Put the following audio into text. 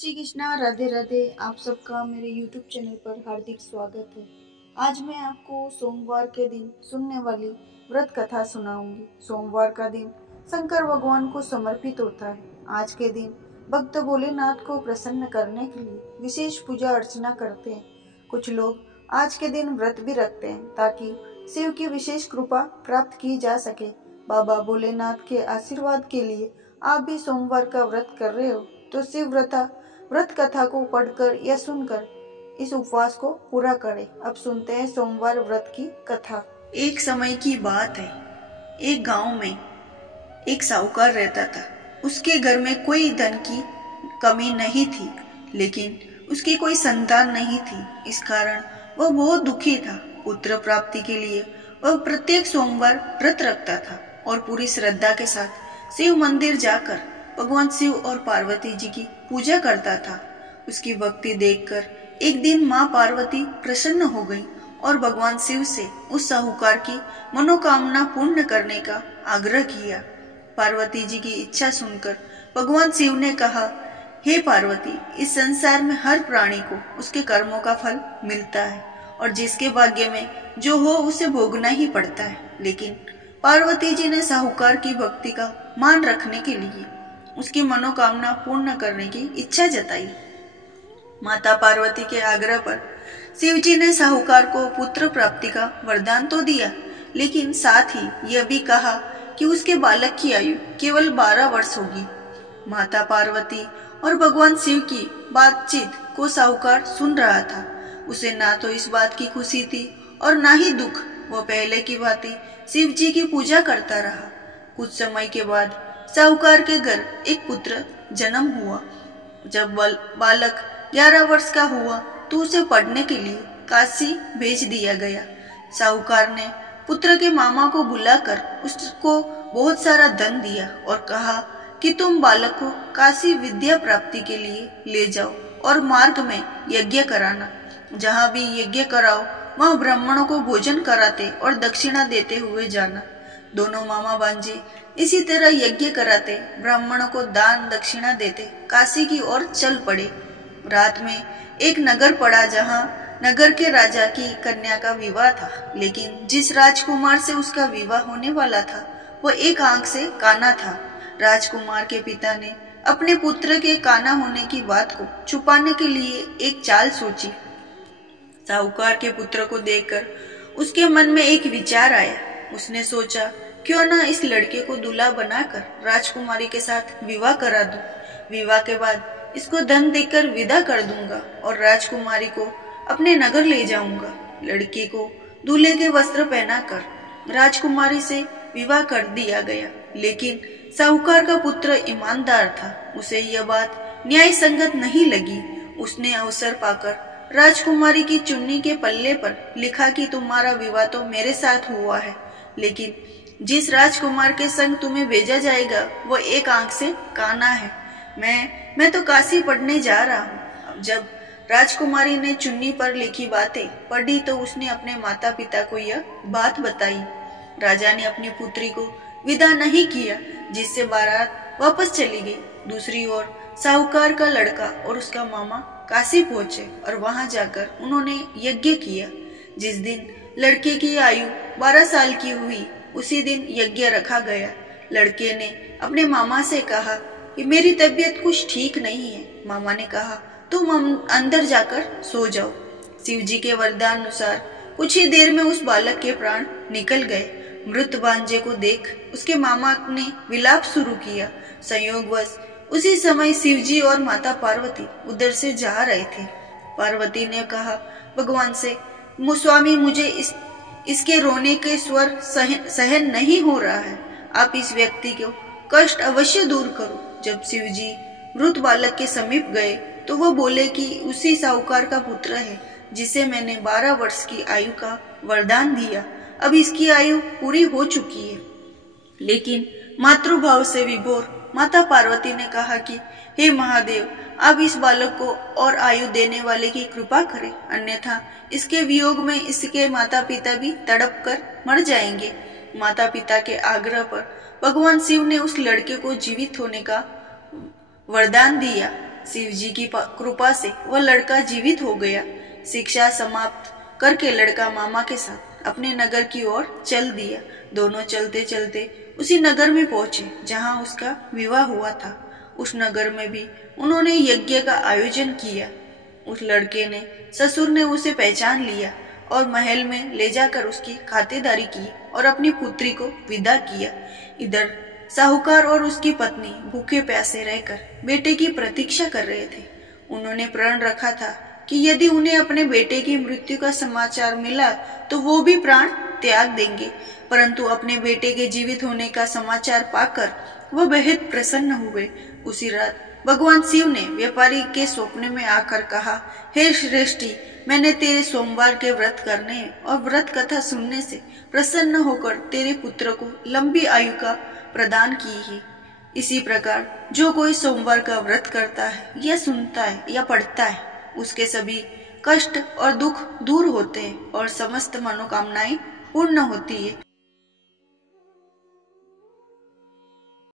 श्री कृष्णा, राधे राधे। आप सबका मेरे YouTube चैनल पर हार्दिक स्वागत है। आज मैं आपको सोमवार के दिन सुनने वाली व्रत कथा सुनाऊंगी। सोमवार का दिन शंकर भगवान को समर्पित होता है। आज के दिन भक्त भोलेनाथ को प्रसन्न करने के लिए विशेष पूजा अर्चना करते हैं। कुछ लोग आज के दिन व्रत भी रखते हैं ताकि शिव की विशेष कृपा प्राप्त की जा सके। बाबा भोलेनाथ के आशीर्वाद के लिए आप भी सोमवार का व्रत कर रहे हो तो शिव व्रत कथा को पढ़कर या सुनकर इस उपवास को पूरा करें। अब सुनते हैं सोमवार व्रत की कथा। एक समय की बात है। एक गांव में एक साहूकार रहता था। उसके घर में कोई धन की कमी नहीं थी, लेकिन उसकी कोई संतान नहीं थी। इस कारण वह बहुत दुखी था। पुत्र प्राप्ति के लिए वह प्रत्येक सोमवार व्रत रखता था और पूरी श्रद्धा के साथ शिव मंदिर जाकर भगवान शिव और पार्वती जी की पूजा करता था। उसकी भक्ति देखकर एक दिन माँ पार्वती प्रसन्न हो गई और भगवान शिव से उस साहूकार की मनोकामना पूर्ण करने का आग्रह किया। पार्वती जी की इच्छा सुनकर भगवान शिव ने कहा, हे पार्वती, इस संसार में हर प्राणी को उसके कर्मों का फल मिलता है और जिसके भाग्य में जो हो उसे भोगना ही पड़ता है। लेकिन पार्वती जी ने साहूकार की भक्ति का मान रखने के लिए उसकी मनोकामना पूर्ण करने की इच्छा जताई। माता पार्वती के आग्रह पर शिव जी ने साहूकार को पुत्र प्राप्ति का वरदान तो दिया, लेकिन साथ ही यह भी कहा कि उसके बालक की आयु केवल 12 वर्ष होगी। माता पार्वती और भगवान शिव की बातचीत को साहूकार सुन रहा था। उसे ना तो इस बात की खुशी थी और ना ही दुख। वह पहले की भांति शिव जी की पूजा करता रहा। कुछ समय के बाद साहूकार के घर एक पुत्र जन्म हुआ। जब बालक 11 वर्ष का हुआ तो उसे पढ़ने के लिए काशी भेज दिया गया। साहूकार ने पुत्र के मामा को बुलाकर उसको बहुत सारा धन दिया और कहा कि तुम बालक को काशी विद्या प्राप्ति के लिए ले जाओ और मार्ग में यज्ञ कराना। जहाँ भी यज्ञ कराओ वहाँ ब्राह्मणों को भोजन कराते और दक्षिणा देते हुए जाना। दोनों मामा भांजे इसी तरह यज्ञ कराते, ब्राह्मणों को दान दक्षिणा देते काशी की ओर चल पड़े। रात में एक नगर पड़ा जहाँ नगर के राजा की कन्या का विवाह था, लेकिन जिस राजकुमार से उसका विवाह होने वाला था वह एक आंख से काना था। राजकुमार के पिता ने अपने पुत्र के काना होने की बात को छुपाने के लिए एक चाल सोची। साहूकार के पुत्र को देखकर उसके मन में एक विचार आया। उसने सोचा, क्यों ना इस लड़के को दूल्हा बनाकर राजकुमारी के साथ विवाह करा दूं। विवाह के बाद इसको धन देकर विदा कर दूंगा और राजकुमारी को अपने नगर ले जाऊंगा। लड़की को दूल्हे के वस्त्र पहनाकर राजकुमारी से विवाह कर दिया गया। लेकिन साहूकार का पुत्र ईमानदार था। उसे यह बात न्याय संगत नहीं लगी। उसने अवसर पाकर राजकुमारी की चुन्नी के पल्ले पर लिखा कि तुम्हारा विवाह तो मेरे साथ हुआ है, लेकिन जिस राजकुमार के संग तुम्हें भेजा जाएगा वो एक आंख से काना है। मैं तो काशी पढ़ने जा रहा हूँ। जब राजकुमारी ने चुन्नी पर लिखी बातें पढ़ी तो उसने अपने माता पिता को यह बात बताई। राजा ने अपनी पुत्री को विदा नहीं किया, जिससे बारात वापस चली गई। दूसरी ओर साहूकार का लड़का और उसका मामा काशी पहुंचे और वहां जाकर उन्होंने यज्ञ किया। जिस दिन लड़के की आयु 12 साल की हुई उसी दिन यज्ञ रखा गया। लड़के ने अपने मामा से कहा कि मेरी तबीयत कुछ ठीक नहीं है। मामा ने कहा, तुम अंदर जाकर सो जाओ। शिव जी के वरदान अनुसार कुछ ही देर में उस बालक के प्राण निकल गए। मृत भांजे को देख उसके मामा ने विलाप शुरू किया। संयोगवश उसी समय शिव जी और माता पार्वती उधर से जा रहे थे। पार्वती ने कहा भगवान से, स्वामी, मुझे इसके रोने के स्वर सहन नहीं हो रहा है। आप इस व्यक्ति को कष्ट अवश्य दूर करो। जब शिव जी मृत बालक के समीप गए तो वह बोले कि उसी साहूकार का पुत्र है जिसे मैंने 12 वर्ष की आयु का वरदान दिया। अब इसकी आयु पूरी हो चुकी है। लेकिन मातृभाव से विभोर माता पार्वती ने कहा कि हे महादेव, आप इस बालक को और आयु देने वाले की कृपा करें, अन्यथा इसके वियोग में इसके माता पिता भी तड़प कर मर जाएंगे। माता पिता के आग्रह पर भगवान शिव ने उस लड़के को जीवित होने का वरदान दिया। शिव जी की कृपा से वह लड़का जीवित हो गया। शिक्षा समाप्त करके लड़का मामा के साथ अपने नगर की ओर चल दिया। दोनों चलते चलते उसी नगर में पहुंचे जहां उसका विवाह हुआ था। उस नगर में भी उन्होंने यज्ञ का आयोजन किया। उस लड़के ने ससुर ने उसे पहचान लिया और महल में ले जाकर उसकी खातिरदारी की और अपनी पुत्री को विदा किया। इधर साहूकार और उसकी पत्नी भूखे प्यासे रहकर बेटे की प्रतीक्षा कर रहे थे। उन्होंने प्रण रखा था कि यदि उन्हें अपने बेटे की मृत्यु का समाचार मिला तो वो भी प्राण त्याग देंगे, परंतु अपने बेटे के जीवित होने का समाचार पाकर वह बेहद प्रसन्न हुए। उसी रात भगवान शिव ने व्यापारी के स्वप्न में आकर कहा, हे श्रेष्ठी, मैंने तेरे सोमवार के व्रत करने और व्रत कथा सुनने से प्रसन्न होकर तेरे पुत्र को लंबी आयु का प्रदान की है। इसी प्रकार जो कोई सोमवार का व्रत करता है या सुनता है या पढ़ता है, उसके सभी कष्ट और दुख दूर होते हैं और समस्त मनोकामनाएं पूर्ण होती है।